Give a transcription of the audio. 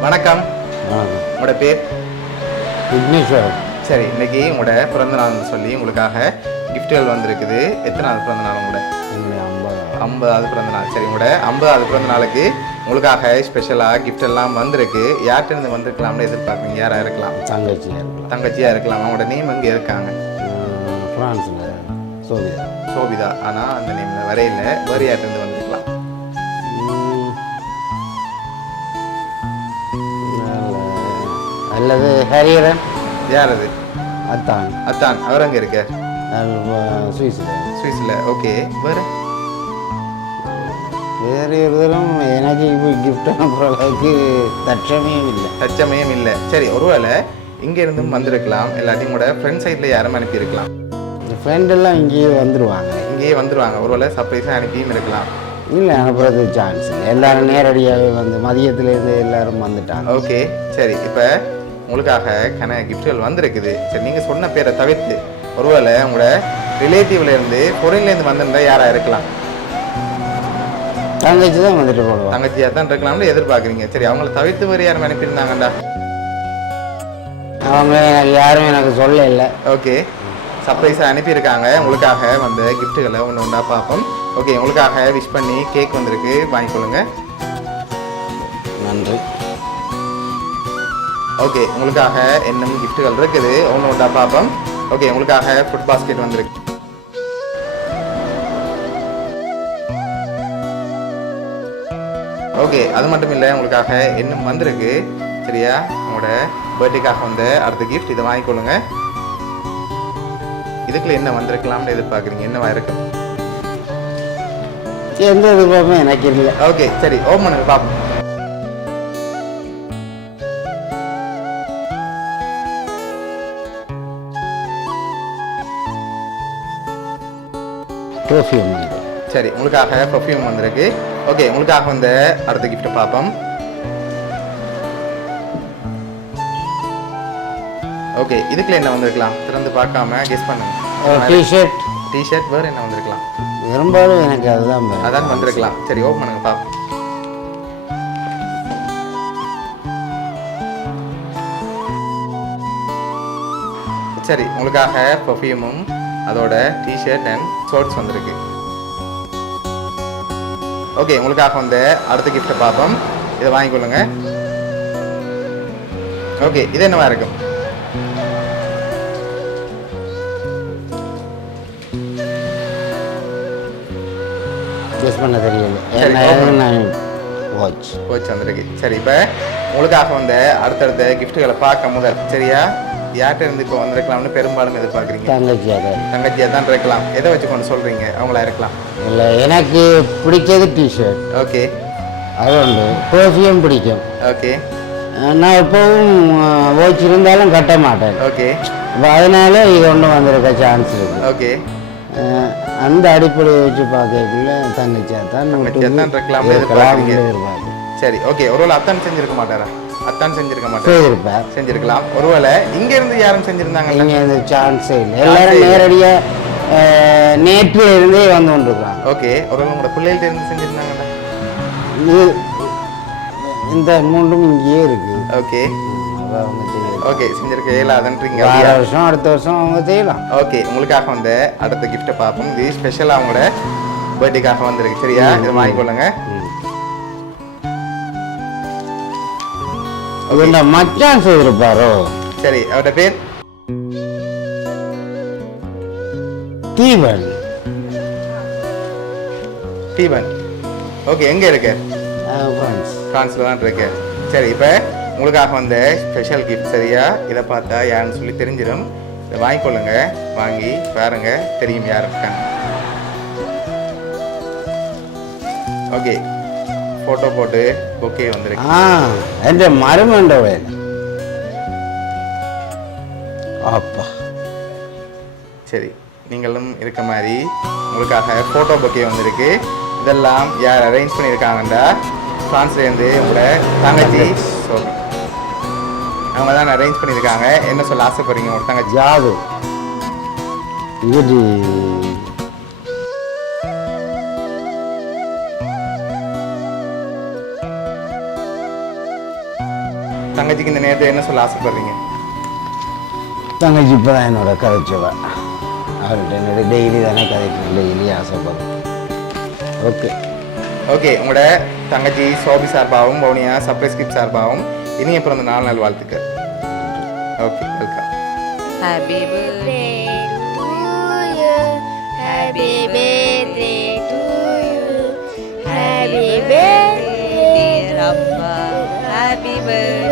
வணக்கம். வணக்கம். உங்களோட பேர்? விக்னேஸ்வரன். சரி, இன்னைக்கு உங்களோட பிறந்த நாள்னு சொல்லி உங்களுக்காக கிஃப்ட்டுகள் வந்திருக்குது. எத்தனாவது பிறந்த நாள் உங்களோட? என்னுடைய 50வது பிறந்த நாள். சரி, உங்களோட 50வது பிறந்த நாளுக்கு உங்களுக்காக ஸ்பெஷலாக கிஃப்ட் எல்லாம் வந்திருக்கு. யார்கிட்ட வந்திருக்கலாம்னு எதிர்பார்க்குறீங்க? யாராக இருக்கலாம்? தங்கச்சியாக இருக்கலாம். தங்கச்சியாக இருக்கலாம். அவங்களோட நேம் எங்கே இருக்காங்க? ஃப்ரான்ஸில் சோபிதா. சோபிதா. ஆனால் அந்த நேமில் வரையில் வேறு யார்கிட்ட வந்திருக்கலாம்? அல்லது ஹரியரன். யார் அது? அத்தான். அத்தான். அவர் அங்கே இருக்க? சுவிஸில். சுவிஸில். ஓகே. வேறு வேறு ஒருத்தரும் எனக்கு இப்போ கிஃப்ட் அனுப்புகிற அளவுக்கு தற்சமயம் இல்லை. சரி, ஒருவேளை இங்கே இருந்தும் வந்திருக்கலாம். எல்லாத்தையும் கூட ஃப்ரெண்ட் சைடில் யாரும் அனுப்பியிருக்கலாம். ஃப்ரெண்டெல்லாம் இங்கேயே வந்துடுவாங்க. ஒருவேளை சர்ப்ரைஸாக அனுப்பியும் இருக்கலாம். இல்லை, அனுப்புறதுக்கு சான்ஸ் இல்லை. எல்லோரும் நேரடியாகவே வந்து மதியத்துலேருந்து எல்லோரும் வந்துட்டாங்க. ஓகே. சரி, இப்போ உங்களுக்காக கிஃப்ட்கள் வந்திருக்குது. சரி, நீங்கள் சொன்ன பேரை தவிர்த்து ஒருவேளை உங்களோட ரிலேட்டிவ்லேருந்து பொருள்லேருந்து வந்திருந்தால் யாராக இருக்கலாம்? தங்கச்சி தான் வந்துட்டு போடுவோம். தங்கச்சியாக தான் இருக்கலாம்னு எதிர்பார்க்குறீங்க. சரி, அவங்கள தவிர்த்து வேறு யாரும் அனுப்பியிருந்தாங்கண்டா? அவங்க யாரும் எனக்கு சொல்ல இல்லை. ஓகே. சர்ப்ரைஸாக அனுப்பியிருக்காங்க. உங்களுக்காக வந்த கிஃப்ட்டுகளை ஒன்று ஒன்றா பார்ப்போம். ஓகே, உங்களுக்காக விஷ் பண்ணி கேக் வந்திருக்கு, வாங்கிக்கொள்ளுங்க. நன்றி. ஓகே, உங்களுக்காக இன்னும் கிஃப்ட்டுகள் இருக்குது, ஒன்று ஒன்றா பார்ப்போம். ஓகே, உங்களுக்காக ஃபுட் பாஸ்கெட் வந்திருக்கு. ஓகே, அது மட்டும் இல்லை, உங்களுக்காக இன்னும் வந்திருக்கு. சரியா, உங்களோட பர்த்டேக்காக வந்த அடுத்த கிஃப்ட் இதை வாங்கிக்கொள்ளுங்க. இதுக்குள்ள என்ன வந்திருக்கலாம்னு எதிர்பார்க்குறீங்க? என்னவா இருக்கும்? எந்த எதிர்பார்ப்புமே எனக்கு இல்லை. ஓகே, சரி, ஓப்பன் பண்ணுங்க பார்ப்போம். பெர்ஃப்யூம். சரி, உங்களுக்காக பெர்ஃப்யூம் வந்திருக்கு. ஓகே, உங்களுக்காக வந்த அடுத்த கிஃப்ட்டை பார்ப்போம். ஓகே, இதுக்குள்ள என்ன வந்திருக்கலாம்? திறந்து பார்க்காம கெஸ் பண்ணுங்க. டிஷர்ட். வேறு என்ன வந்திருக்கலாம்? பெரும்பாலும் எனக்கு அதான் வந்திருக்கலாம். சரி, ஓப்பன் பண்ணுங்க பார்ப்போம். சரி, உங்களுக்காக பெர்ஃப்யூமும் அதோட டிஷர்ட் அண்ட் ஷார்ட்ஸ் வந்திருக்கு. ஓகே, உங்களுக்காக வந்த அடுத்த கிஃப்ட்டை பார்ப்போம். இதை வாங்கிக்கொள்ளுங்க. ஓகே, இது என்னவா இருக்கும்? கெஸ் பண்ண தெரியல. வாட்ச் வந்திருக்கு. சரி, இப்போ உங்களுக்காக வந்த அடுத்தடுத்த கிஃப்ட்டுகளை பார்க்க முதல் சரியா, யார்கிட்ட இருந்து இப்போ வந்திருக்கலாம்னு பெரும்பாலும் எதிர்பார்க்குறீங்க? தங்கச்சியாக தான் இருக்கலாம். எதை வச்சு கொண்டு சொல்கிறீங்க? அவங்களா இருக்கலாம். இல்லை, எனக்கு பிடிச்சது டிஷர்ட். ஓகே, அது உண்டு. பெர்ஃப்யூம் பிடிக்கும். ஓகே. நான் எப்பவும் வாட்ச் இருந்தாலும் கட்ட மாட்டேன். ஓகே. இப்போ அதனால இது ஒன்று வந்திருக்க சான்ஸ் இருக்குது. ஓகே. அந்த அடிப்படையை வச்சு பார்க்கக்குள்ள தங்கச்சியாக தான் எதிர்பார்க்குறீங்க. சரி, ஓகே. ஒருவேளை அத்தான் செஞ்சிருக்க மாட்டாரா? அத்தான் செஞ்சிருக்க மாட்டார். செஞ்சிருக்கலாம். ஒருவேளை இங்க இருந்து யாரும் செஞ்சிருந்தாங்க? இங்க இந்த சான்ஸே இல்லை. எல்லாரும் நேரடியாக நேற்று இருந்தே வந்து கொண்டிருக்காங்க. ஓகே. ஒருவேளை உங்களோட பிள்ளைகிட்ட இருந்து செஞ்சிருந்தாங்கல்ல? இந்த மூன்றும் இங்கேயே இருக்கு. ஓகே. அவங்க செய்யலாம். ஓகே, செஞ்சிருக்க இயலாதுன்றீங்க. வருஷம் அடுத்த வருஷம் அவங்க செய்யலாம். ஓகே, உங்களுக்காக வந்த அடுத்த கிஃப்ட்டை பார்ப்போம். இது ஸ்பெஷலாக அவங்களோட பர்த்டேக்காக வந்திருக்கு. சரியா, இதை வாங்கிக்கொள்ளுங்க. மச்சான் செய்திருப்பாரோ? சரி, அவரோட பேர் தீபன். ஓகே, எங்க இருக்கு? பிரான்ஸ்ல தான் இருக்கு. சரி, இப்போ உங்களுக்காக வந்த ஸ்பெஷல் கிஃப்ட். சரியா, இதை பார்த்தா யாருன்னு சொல்லி தெரிஞ்சிடும். இதை வாங்கிக்கொள்ளுங்க. வாங்கி பாருங்க, தெரியும் யார் இருக்காங்க. ஓகே, ஃபோட்டோ போட்டு பொக்கே வந்திருக்கு. என்ற மருமண்ட வேலை. அப்பா. சரி, நீங்களும் இருக்க மாதிரி உங்களுக்காக ஃபோட்டோ பொக்கே வந்திருக்கு. இதெல்லாம் யார் அரேஞ்ச் பண்ணியிருக்காங்கண்டா, ஃப்ரான்ஸ்லேருந்து உங்களோட தங்கச்சி சோபி. அவங்க தான் அரேஞ்ச் பண்ணியிருக்காங்க. என்ன சொல்ல ஆசைப்படுறீங்க? ஒரு தங்கச்சி ஜாது. இது தங்கச்சிக்கு இந்த நேரத்தில் என்ன சொல்ல ஆசைப்படுறீங்க? தங்கச்சி இப்போ தான் என்னோட கதைச்சவா. அவர்கிட்ட என்னோட டெய்லி தானே கதைக்கணும், டெய்லி ஆசைப்படும். ஓகே ஓகே, உங்களோட தங்கச்சி சோபி சார்பாகவும் பவுனியா சர்ப்ரைஸ் கிஃப்ட் சார்பாகவும் இனிய பிறந்த நாள் வாழ்த்துக்கள். Okay, welcome. Happy birthday to you. Happy birthday to you. Happy birthday dear Appa. Happy birthday.